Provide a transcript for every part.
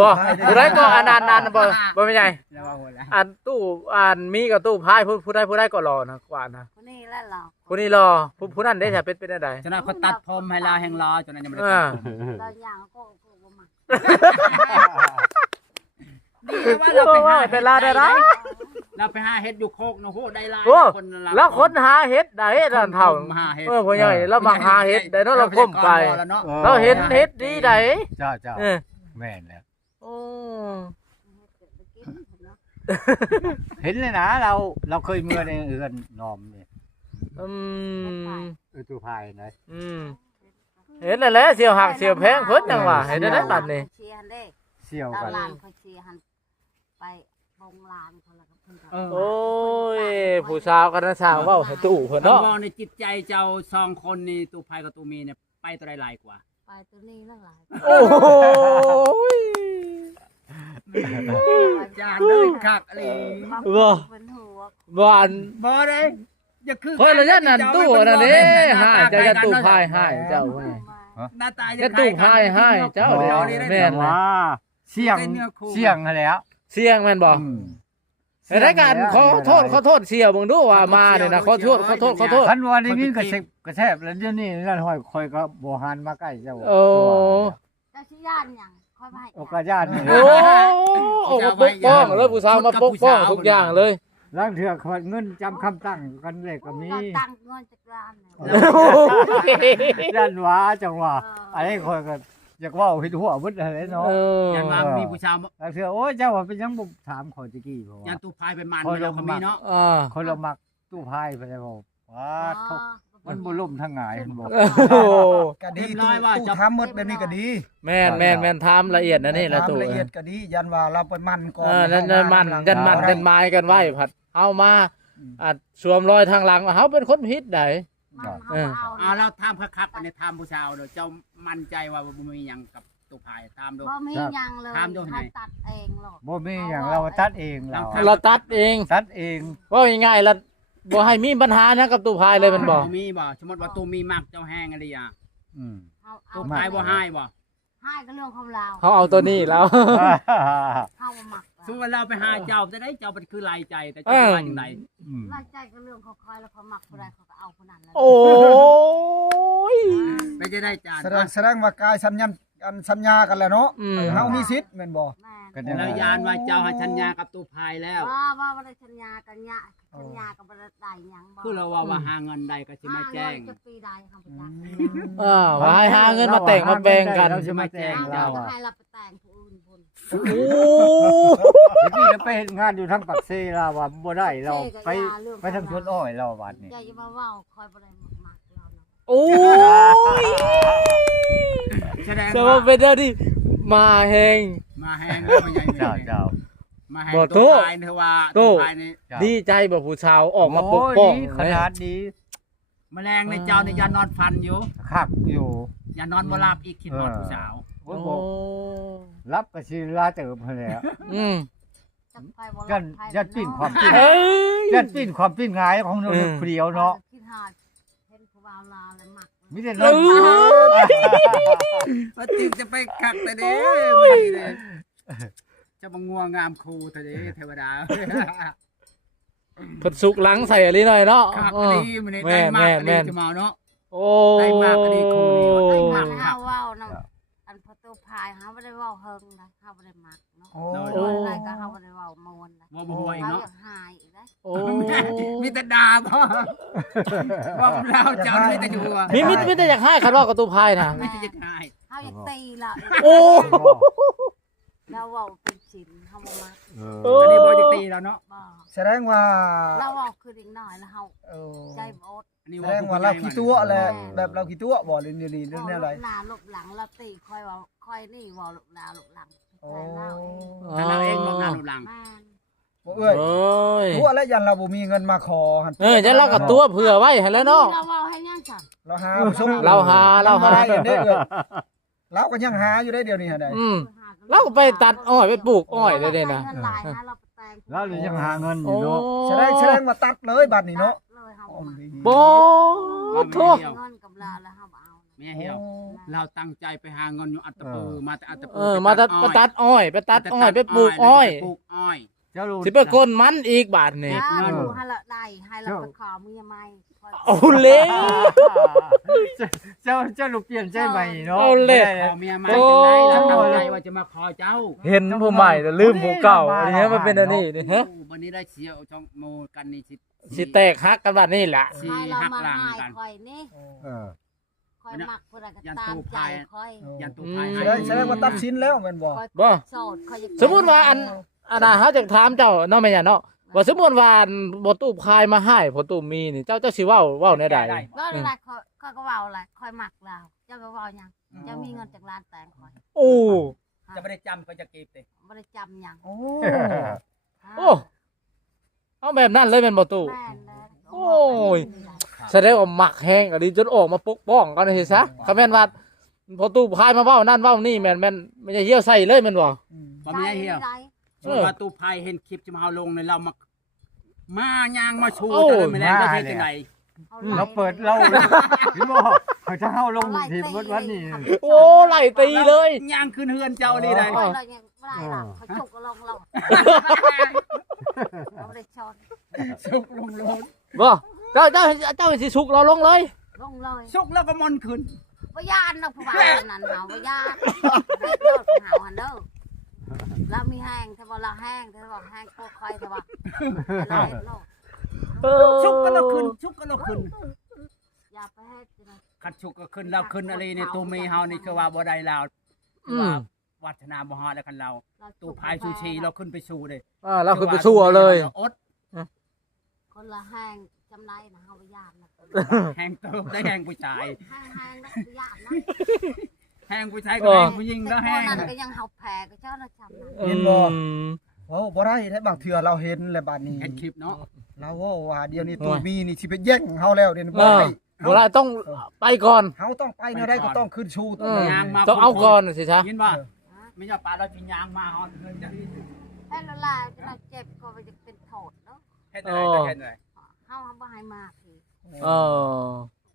บ่ผู้ใดก็อันนั้นบ่เป็นไงอันตู้อันมีกับตู้พายผู้ใดก็รอนะกว่านะ คนนี้แล้วหรอ ผู้นี้รอผู้นั้นได้จะเป็นได้ จนนั้นเขาตัดผมให้เราแห่งรอจนนั้นยังไม่ได้ตัดผม เราอย่างก็บ่มา ดีว่าเราไปหา เป็นลาได้ละ เราไปหาเฮ็ดอยู่โคกโอ้โหได้หลาย โอ้ คน แล้วคนหาเฮ็ดได้ด้านเท่าพ่อใหญ่แล้วมาหาเฮ็ดได้เนาะเราก้มไปเราเห็นเฮ็ดดีได้ เจ้าแม่นแล้ว โอ้ เห็นเลยนะเราเคยเมื่อในเอือนนอมนี่ ตู้พายนะ เห็นแล้วเสียวหักเสียวแพงเพิ่นจังว่าเห็นได้บัดนี้ เชียร์เด้ เสี่ยว ตา กัน ลานเขาเชียร์หันไปบงลานเขาแล้วก็เพิ่นก็ โอ้ยผู้สาวกันนะสาวเว้าให้ตู้เพิ่น เนาะ เนาะ มองในจิตใจเจ้า2คนนี่ตูภัยกับตูมีเนี่ยไปตัวใดหลายกว่า ไปตัวนี้แล้วหลาย โอ้ย จานเลยคักอะไร เป็นหัว บ่อัน บ่ได้อย่าคือ เฮ้ยระยะนั้นตู้นั่นเด้หายเจ้าจะตู้พายหายเจ้าเว้ย หน้าตา จะตู้พายหายเจ้าเดี๋ยวแม่น ว่าเสี่ยงแล้ว เสียงแม่นบ่ในรายการขอโทษเสียเบิ่งดูว่ามาเนี่ยนะขอโทษ คันว่าได้ยินกระแทบแล้วเดี๋ยวนี้นั่นห้อยคอยก็บ่หันมาใกล้เจ้า โอ้ เจ้าสิย่านหยังค่อยไป โอกาสญาตินี่ โอ้โอ้ปกป้องแล้วผู้สาวมาปกป้องทุกอย่างเลย ลางเถื่อเงินจำคำตั้งกันเลยก็มี เราตั้งเงินจากร้านเนี่ย ด้านว่าจังว่าอันนี้คอยก็อยากว่าเฮ็ดหัวเบิดอะไรเนาะ ยันว่ามีผู้ชาย ลางเถื่อโอ้ยเจ้าว่าเป็นยังบ่ถามขอยตะกี้เพราะ ยั ว่าน ตูภัยไปมันเราก็มีเนาะ คนเรามักตู้พายไปแล้วบอกว่ามันบ่ล่มทั้งหงายมันบอก ก็ดีตู้ทำหมดแบบนี้ก็ดี แม่นถามละเอียดนะนี่ละตู้ ทำละเอียดก็ดียันว่าเราไปมั่นก่อน นั่นมันยันมันกันไม้กันไว้ผัดเอามาสวมรอยทางหลังเฮาเป็นคนผิดได้ เอาแล้วถามคักๆอันนี้ถามผู้ชายเด้อเจ้ามั่นใจว่าบ่มีหยังกับตูภัยถามดู บ่มีหยังเลยเขาตัดเองหรอก บ่มีหยังเราตัดเองเราตัดเอง ว่าง่ายๆละบ่ให้มีปัญหาหยังกับตู้พายเลยมันบ่ มีบ่สมมุติว่าตูมีมักเจ้าแห้งอะไรอ่ะ เอา ตูภัยบ่ให้บ่ ให้ก็เรื่องของเรา เขาเอาตัวนี้แล้ว เข้ามาหมัก สมมุติว่าเราไปหาเจ้าจะได้เจ้าเป็นคือลายใจแต่เจ้าว่าจังได๋ ไล่ใจก็เรื่องของคอยแล้วเขาหมักผู้ใดเขาก็เอาผู้นั้นแล้ว โอ้ย ไปจะได้จาน แสดงว่ากายสัญญากันแล้วเนาะเฮามีสิทธิ์แม่นบ่ แม่ แล้วยานว่าเจ้าให้ชัญญากับตูภัยแล้ว ว่าบ่ได้สัญญากันยะสัญญากับบ่ได้หยังบ่ คือเราว่าหาเงินใดก็สิมาแจ้ง จะปีใดคำประจักษ์ ว่าให้หาเงินมาแต่งมาแบ่งกัน เราสิมาแจ้ง เรา เรา ให้เราไปแต่งผู้อื่นพุ่น โอ้ ที่เราไปเฮ็ดงานอยู่ทางปักเซลาว่าบ่ได้เราไปทางสวนอ้อยเราบัดนี้ อย่ามาเว้าคอยบ่ได้มักเราเนาะ โอ้ย แสดง สม ว่า เป็นเด้อดิมาแหง มาแหงแล้วมันใหญ่ เจ้า มาแหงตูภัยเถอะว่าตูภัยนี่ ดีใจแบบผู้ชาวออกมาปกป้อง ขนาดนี้ แมลงในเจ้านี่ยานอนฟันอยู่ คักอยู่ ยานอนบ่หลับอีกคิดฮอดผู้สาว โอ้ยบอกรับก็สิลาเติบพุ่นแหล้ว จักไปบ่ ยันปิ้นความปิ้น เอ้ย ยันปิ้นความปิ้นหงายของเราเปรียวเนาะ คิดหาเห็นผู้บ่าวลาแล้วมัก มีแต่นอน ว่าจึงจะไปคักแต่เด้มื้อนี้เด้จะมางัวงามครูแต่เด้เทวดา เพิ่นสุกหลังใส่อะไรหน่อยเนาะ คักอันนี้มื้อนี้ได้มากอันนี้จะเมาเนาะ โอ้ ได้มากอันนี้ครูนี่ว่าได้มาก เฮาเว้านำอันประตูพายเฮาบ่ได้เว้าเฮิงนะเฮาบ่ได้มักเนาะ โอ้ โดยอะไรก็เฮาบ่ได้เว้ามวนนะ ว่าบ่ห่วย เฮา เนาะ อยากหายอีกนะ โอ้ มีแต่ด่าบ่ว่าเราเจ้านี่แต่อยู่ว่า มีแต่อยากให้คันว่ากับตู้พายนะ ไม่ใช่จะหาย เฮาอยากตีละ โอ้ เราเว้าเป็นศีลเฮาบ่มัก อันนี้บ่จะตีแล้วเนาะ บ่ แสดงว่า เราเว้าคืออีกหน่อยแล้วเฮา เออ ใจบ่อด อันนี้ แสดงว่าเราขี้ตัวแหละแบบเราขี้ตัวบ่เรื่องนี้เรื่องแนวใด หน้าลบหลังเราตีคอยเว้าคอยนี่เว้าลบหน้าลบหลัง โอ้ ใจเราเอง แต่เราเองลงหน้าลงหลัง แม่น บ่เอ้ย โอ้ย ตัวแล้วยันเราบ่มีเงินมาขอหั่น จะเล่ากับตัวเผื่อไว้ให้แล้วเนาะ เราเว้าให้ยังซั่น เราหาผู้ชม เราหา อย่างเด้อเอ้ยเราก็ยังหาอยู่ได้เดี๋ยวนี้หั่นได้ เราก็ไปตัดอ้อยไปปลูกอ้อยได้ๆนะ เงินหลายนะเราไปแต่ง แล้วยังหาเงินอ โอ้ ยู่เนาะ แสดงว่าตัดเลยบัดนี้เนาะ เลยเฮา อ๋อ บ่มัก ดี บ่โทษ เงินกับเราแล้วเฮาบ่เอานะ แม่เหี่ยวเราตั้งใจไปหาเงินอยู่อัตตปือมาแต่อัตตปื มาไปตัดอ้อยไปตัดอ้อยไปปลูกอ้อย ปลูกอ้อย เจ้ารู้ สิไปคนมันอีกบาทนี่ ถ้าดูให้ละได้ให้ละไปขอเมียใหม่ เอาเร็ว เจ้าลูกเปลี่ยนใจใหม่เนาะ เอาเลย ขอเมียใหม่จังได๋เราตั้งใจว่าจะมาขอเจ้า เห็นผู้ใหม่แต่ลืมผู้เก่าอันนี้มันเป็นอันนี้นี่ฮะ วันนี้ได้เสียช่องโมกันนี่ สิแตกฮักกันบาดนี่แหละ สิ ให้เรา หัก มา หลัง ให้ กัน คอยนี่ เออ คอยมักคนละก็ตามใจคอย ยันตู้พาย แสดงว่าตัดสินแล้วแม่นบ่ คอย บ่ โสดคอย สมมุติว่าอันน่ะเฮาจะถามเจ้าเนาะแม่ย่าเนาะว่าสมมุติว่าบ่ตู้พายมาให้บ่ตู้มีนี่เจ้าสิเว้าแนวใด ว่าอะไรคอยก็เว้าอะไรคอยมักเราเจ้าก็เว้าหยังเจ้ามีเงินจากร้านแต่งคอย โอ้ จะไม่ได้จำก็จะเก็บเลย บ่ได้จำหยัง โอ้ โอ้เอาแบบนั้นเลยแม่นบ่ตู้ แม่นเลย โอ้ย แสดงว่ามักแฮงอันนี้จนออกมาปกป้องกันเฮ็ดซะคำแม่นว่าพอตู้พายมาเว้านั่นเว้านี่แม่นไม่ใช่เหี่ยวใส่เลยแม่นบ่ บ่มีเหี่ยวส่วนว่าตู้พายเห็นคลิปจะมาเอาลงในเรามายางมาชูจะได้ไม่แรงได้เฮ็ดจังได๋ เราเปิดเราเห็นบ่เขาจะเข้าลงทีมวันนี้ โอ้ไหลตีเลย ยางขึ้นเฮือนเจ้านี่ได้ คอยเรายังไม่ได้ล่ะเขาจุกก็ลงเราเราไม่ได้ชน สุกลงโลน บ่เจ้าสิสุกเราลงเลย ลงเลย สุกแล้วก็มอนขึ้น พยานเราผู้บ่าวนั่นเฮาพยานเด็กโลดของเฮาหันเด้อเรามีแห้งถ้าบ่เราแห้งถ้าบ่แห้งโคคอยถ้าบ่เราเฮ็ดโลด สุกก็แล้วขึ้นสุกก็แล้วขึ้น อย่าไปเฮ็ดนะ คัดสุกก็ขึ้นแล้วขึ้นอะไรในตู้มีเฮานี่คือว่าบ่ได้แล้วว่าวัฒนาบ่ฮอดแล้วกันเราตู้พายชูชีเราขึ้นไปสู้เด้ เราคือไปสู้เอาเลย อด คนละแห้งจำได้นะเฮาพยานนะ แหงเติมได้แหงผู้ชาย แห้งๆนะพยานนะ แหงผู้ชายก็แหงผู้หญิงแล้วแหง นั่นก็ยังเฮาแพ้ก็เจ้านะจำนะ เห็นบ่โอ้บ่ได้ได้บางเทื่อเราเห็นแล้วบัดนี้ เห็นคลิปเนาะ เราว่าเดี๋ยวนี้ตู้มีนี่สิไปแย่งเฮาแล้วเดี๋ยวนี้บ่ได้ บ่ได้ต้องไปก่อน เฮาต้องไปแนวใดก็ต้องขึ้นชูตรง เอ นี้ อ ต้องเอาก่อนสิซะ ยินว่าไม่ใช่ปลาเรากินยางมาฮอนเฮือนจะ เฮ็ดละลายจะเจ็บก็ไปเป็นโทษเนาะ เฮ็ดอะไรจะเฮ็ดอะไร เฮาบ่ให้มาพี่ เออ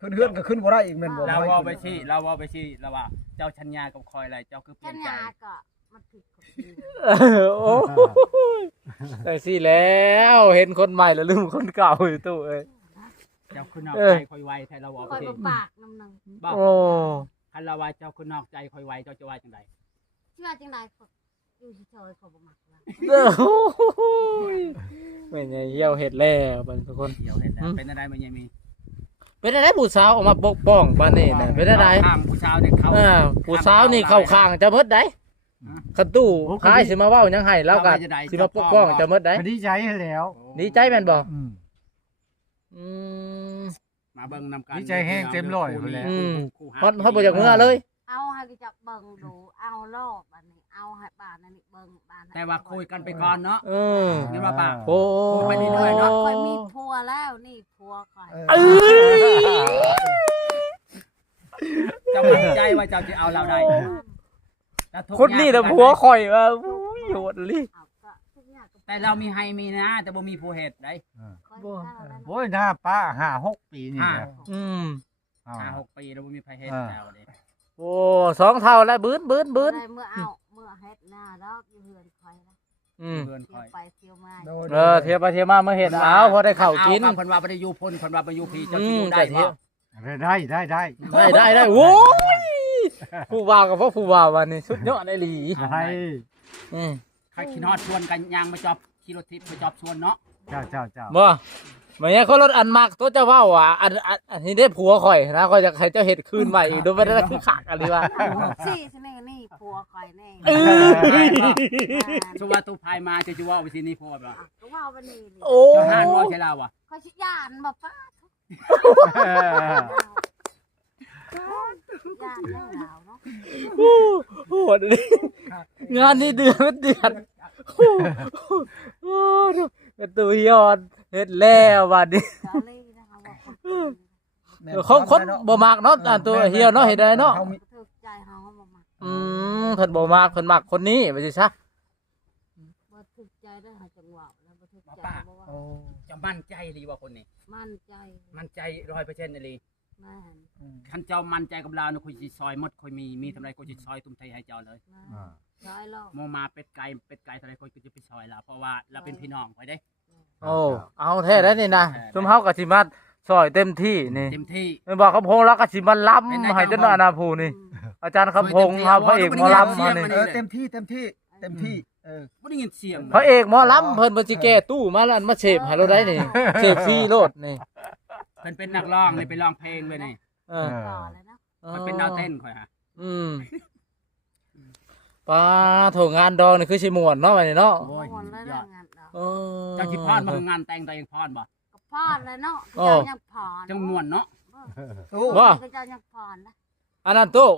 ขึ้นเฮือนก็ขึ้นบ่ได้อีกแม่นบ่ เราว่าไปชี้เราว่าไปชี้เราว่าเจ้าชัญญากับคอยอะไรเจ้าคือเปลี่ จั ยน ญ ใจ ญาก็มันผิดกฎหมาย โอ้ได้สิแล้วเห็นคนใหม่แล้วลืมคนเก่าอยู่ตู้เอ้ย เจ้าคือนอกใจคอยไวแทนเราว่า ค ไป อย ชี้ บ่ปากน้ำหนึง บอก โอ้ คันเราว่าเจ้าคือนอกใจคอยไวเจ้าจะว่าจังได เชื่อจังได๋อยู่เฉยๆก็บ่มักแล้ว ไม่ใช่เหี่ยวเห็ดแล้วบัดทุกคน เดี๋ยวเห็นแล้วเป็นอะไรมันยังมี เป็นอะไรผู้สาวออกมาปกป้องบ้านนี่นะเป็นอะไร ข้างผู้ชาวเนี่ยเขา ผู้สาวนี่เข้าข้างจะหมดได้คันตู้พายสิมาเว้ายังให้แล้วกันสิมาปกป้องจะหมดได้ ดีใจแล้ว ดีใจแม่นบ่ อืม อืม มาเบิ่งนำกัน ดีใจแห้งเต็มร้อยไปแล้ว ฮอดบ่อยากเมื่อเลย เอาให้ก็จะเบิ่งดูเอาโลกอันนี้เอาให้บ้านอันนี้เบิ่งบ้าน แต่ว่าคุยกันไปก่อนเนาะ เออ นี่ว่าป่ะ โอ้ ไปเรื่อยๆเนาะ คอยมีผัวแล้วนี่ผัวคอย เอ้ย เจ้ามั่นใจว่าเจ้าจะเอาเราได้แล้วทุก คนนี่น่ะผัวข่อยว่าอุ้ยโหดลิ เอาก็ทุกอย่างก็ แต่เรามีให้มีนะ แต่บ่มีผู้เหตุได้ คอยเอาแล้ว โอ้ยหน้าป้า5-6 ปีนี่แหละ อืม 5-6 ปีเราบ่มีผู้เหตุแล้วเด้ โอ้สองเท่าแล้วบื้น เมื่อเอาเมื่อเฮ็ดหน้าดอกอยู่เฮือนคอยนะ อืม เพื่อนค เที่ย อ วย ไปเที่ยวมา เทียบไปเทียบมาเมื่อเห็นเอาพอได้เข้าวกิน เพิ่นว่าบ่ได้อยู่พุ่นเพิ่นว่าบ่อยู่พี่เจ้าสิอยู่ได้บ่ ได้ โอ้ยผู้บ่าวกับพ่อผู้บ่าววันนี้สุดยอดในหลี ได้ อืม ใครขี้นอดชวนกันยางมาจอบขี่รถทิพย์ไปจอบชวนเนาะ เจ้า บ่เหมือนเขารถอันมากตัวเจ้าว่าว่ะอันนี้ได้ผัวข่อยนะข่อยจะให้เจ้าเห็ดคืนใหม่อีกโดยไม่ได้คือขากอะไรวะ สี่สินี่ผัวคอยแน่ สว่าตู้พายมาจะว่าไปสินี่พ่อบ่ ก็ว่าวันนี้ โอ้ เจ้าห่านว่าใช่เราอ่ะ คอยชิยานบ่ป้า ย่านไม่ดาวเนาะ โหดเลยงานนี้เดือนโอ้เป็นตัวเฮียนเฮ็ดแล้ววันนี้ จอลี่นะคะว่าคนบ่มากเนาะอันตัวเฮียเนาะเฮ็ดได้เนาะ ถูกใจเฮาบ่มัก เพิ่นบ่มากเพิ่นมักคนนี้ว่าสิซะ บ่ถูกใจได้หาจังหวะแล้วบ่ถูกใจบ่ว่า จะมั่นใจดีว่าคนนี้ มั่นใจ มั่นใจ100%เลย แม่น คันเจ้ามั่นใจกับเราเนี่ยคุยสิซอยหมดคุยมีทำไรคุยสิซอยตุ้มไทยให้เจ้าเลย แม่นร้อยโล โมมาเป็ดไก่ทำไรคุยก็จะไปซอยเราเพราะว่าเราเป็นพี่น้องไปได้ โอ้เอาแท้แล้วนี่นะซุมเฮาก็สิมาซอยเต็มที่นี่ เต็มที่ แม่นบอกคำพงแล้วก็สิมาล้ำให้จนอนาภูนี่ อาจารย์คำพงเฮาพระเอกหมอลำมานี่ เต็มที่ไม่ได้ยินเสียง พระเอกหมอลำเพิ่นบ่สิแก้ตู้มาแล้วมาเสพให้เราได้นี่เสพฟรีโลดนี่ เป็นนักร้องนี่ไปร้องเพลงเลยนี่ เออ ต่อเลยเนาะ มันเป็นดาวเต้นข่อยฮะ ป้าโถงานดองนี่คือสิม่วนเนาะบัดนี้เนาะ โอ้ย หมดแล้ว ยอด งานดอก เออ เจ้าจิพรมางานแต่งตัวเองพรบ่ ก็พอดเลยเนาะเจ้ายังพอด จังม่วนเนาะ ว่า เจ้ายังพอดนะ อันนั้นตู้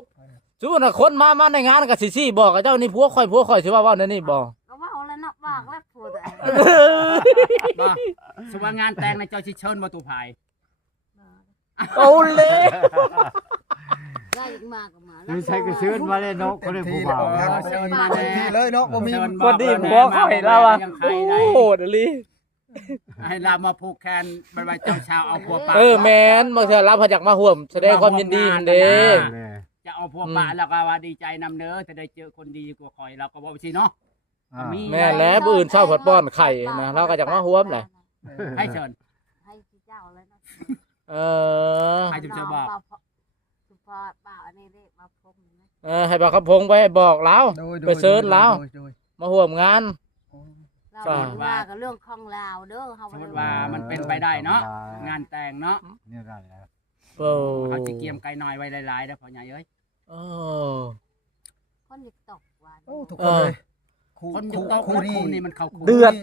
สมมุติว่าคนมาในงานก็สิซี่บอกกับเจ้านี่ผัวข่อยสิว่าเว้าแนวนี้บ่ ก็ว่าเอาแล้วเนาะบอกแล้วพูดแต่ บ่สมมุติว่างานแต่งในเจ้าสิเชิญบ่ตู่ภาย เอาเลย ได้อีกมาก็มา คือใช้กระเชื้อนมาเลยเนาะคนได้ผู้บ่าว เชิญมา เต็มที่เลยเนาะบ่มี เชิญ พอดีผัวข่อยแล้วอ่ะโอ้โหดลี ให้เรามาผูกแขนเป็นว่าเจ้าชาวเอาผัวป่า แม่นบางเทื่อรับพจักมาห่วมแสดงความยินดีนั่นเด้ จะเอาผัวป่าแล้วก็ว่าดีใจนำเด้อจะได้เจอคนดีกว่าคอยเราก็บอกสิเนาะ แม่นแล้วผู้อื่นเช้าผัดป้อนไข่นะเราก็จักมาห่วมแหละ ให้เชิญ ให้เจ้าเลยนะ เออ ให้จุ๊บเจ้าบอก สุภาพบ่าวอันนี้ได้มาพบนะ ให้บอกคำพงไปบอกเราไปเชิญเรามาห่วมงาน เราว่ากับเรื่องของลาวเด้อเฮา สมมติว่ามันเป็นไปได้เนาะงานแต่งเนาะ เนี่ยได้แล้ว โอ้ เขาจะเกียมไก่น้อยไว้หลายๆเด้อพ่อใหญ่เอ้ย โอ้ คนอยากตกว่า โอ้ทุกคนเลย คนยุคโตคู่นี่มันเข้าคู่ เดือด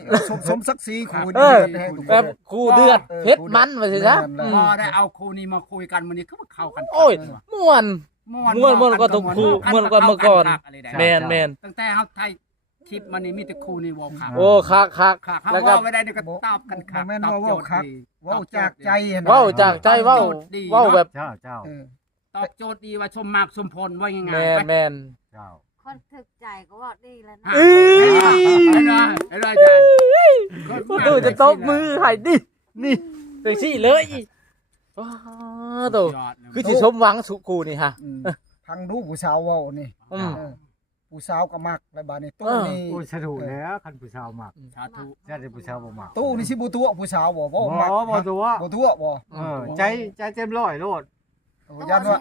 สมศักดิ์ศรีคู่ เออแบบคู่เดือดเพชรมันว่าสิซะ พอได้เอาคู่นี้มาคุยกันมื้อนี้คือเข้ากัน โอ้ยม่วนม่วนกว่าทุกคู่ม่วนกว่าเมื่อก่อนแม่น ตั้งแต่เฮาไทยคลิปมันนี่มีแต่คู่นี่เว้าคัก โอ้คัก คักเฮา แล้วก็ เว้าไม่ได้นี่ก็ตอบกันคัก แม่น ตอบ ว่า โจ เว้า ทย์ คัก ดี เว้าจากใจ เว้าจากใจเว้าแบบ เจ้า ตอบโจทย์ดีว่าชมมากสมพลว่ายังไง แม่น เจ้า คนถึกใจก็ว่าดีแล้วนะ เอ้ย ไอ้อาจารย์ ประตูจะตบมือให้ดินี่จังซี่เลยว้าวโตคือสิสมหวังสุกูนี่ฮะ พังดูผู้สาวเว้านี่ อืม ผู้สาวก็มักแล้วบาดนี้ตู้นี่ โอ้ยสะดุแล้วคันผู้สาวมัก สาธุ แค่แต่ผู้สาวบ่มัก ตู้นี่สิบ่ตัวผู้สาวบ่ บ่ มัก บ่ตัว บ่ตัวบ่ ใจเต็มร้อยโลด ยันว่า